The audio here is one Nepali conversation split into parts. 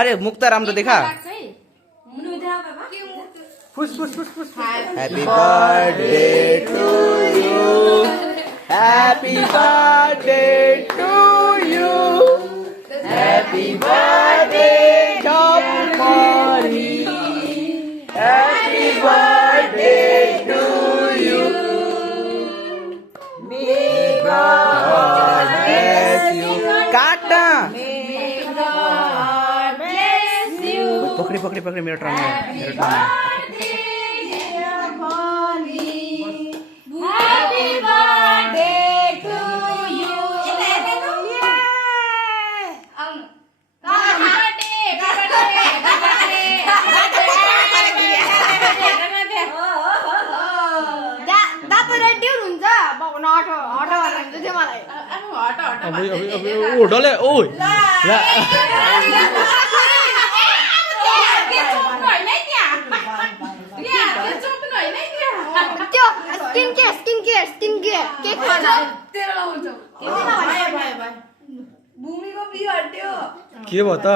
अरे मुक्ताराम तो देखा फुस फुस फुस फुस happy birthday to you happy birthday to you happy birthday टॉपरी happy birthday to you may God bless you काटा पकड़ी पकड़ी पकड़ी मेरा ट्रम है Happy birthday to you. बाबु रेडी हुनुहुन्छ बाबु हटो हटो भन्नुहुन्छ थियो मलाई ओ डले ओ त्यो स्किन केयर केक खाना भूमिको बिहे हट्यो के भयो त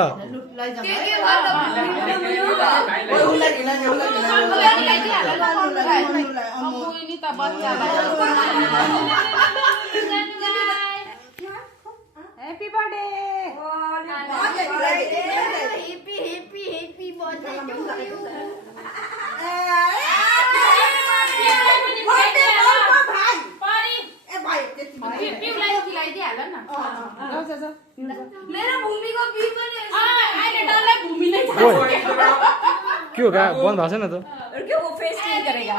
happy birthday happy birthday to you मेरो भूमिको बिहे पनि अहिले डल्लै भूमिले के हो क्या बन्द भएको छैन त के वो फेस क्लीन करेगा